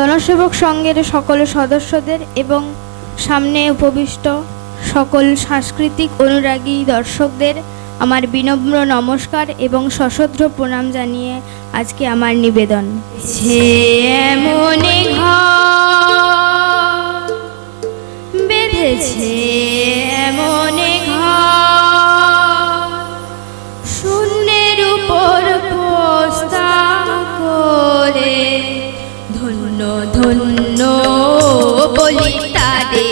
জনসেবক সংঘের সকল সদস্যদের এবং সামনে উপবিষ্ট সকল সাংস্কৃতিক অনুরাগী দর্শকদের আমার বিনম্র নমস্কার এবং সশ্রদ্ধ প্রণাম জানিয়ে আজকে আমার নিবেদন। এমনে ঘর বেঁধেছে, এমনে ঘর শূন্যের উপর পোস্তা করে, ধন্য ধন্য বলি তারে,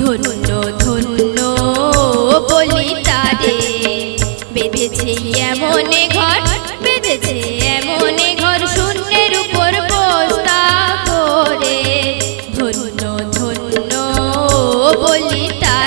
ধন্য ধন্য বলি তারে। বেঁধেছে এমনে ঘর, বেঁধেছে এমনে ঘর শূন্যের উপর পোস্তা করে, ধন্য ধন্য বলি তারে।